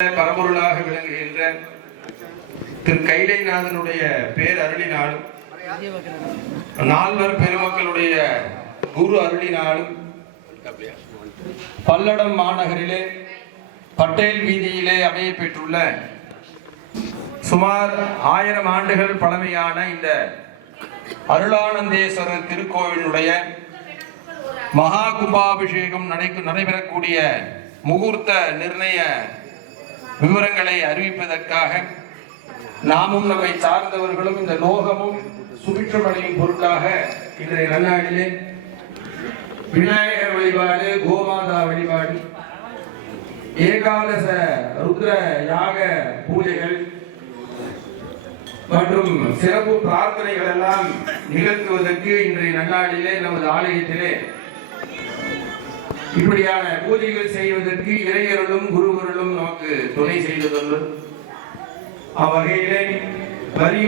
பரம்பொருளாக விளங்குகின்ற திரு கைலைநாதனுடைய பேர் அருளினாலும் நால்வர் பெருமக்களுடைய குரு அருளினாலும் பல்லடம் மாநகரிலே பட்டேல் வீதியிலே அமைய பெற்றுள்ள சுமார் 1000 ஆண்டுகள் பழமையான இந்த அருளானந்தேஸ்வரர் திருக்கோவிலுடைய மகா கும்பாபிஷேகம் நடைபெறக்கூடிய முகூர்த்த நிர்ணய விவரங்களை அறிவிப்பதற்காக நாமும் நம்மை சார்ந்தவர்களும் இந்த லோகமும் சுபிட்சமடையும் பொருட்டாக இன்றைய நன்னாளிலே விநாயகர் வழிபாடு, கோமாதா வழிபாடு, ஏகாதச ருத்ர யாக பூஜைகள் மற்றும் சிறப்பு பிரார்த்தனைகள் எல்லாம் நிகழ்த்துவதற்கு இன்றைய நன்னாளிலே நமது ஆலயத்திலே இப்படியான பூஜைகள் செய்வதற்கு இறையருளும் குருவருளும் நமக்கு துணை செய்ததுள்ளது. அவ்வகையிலே வரி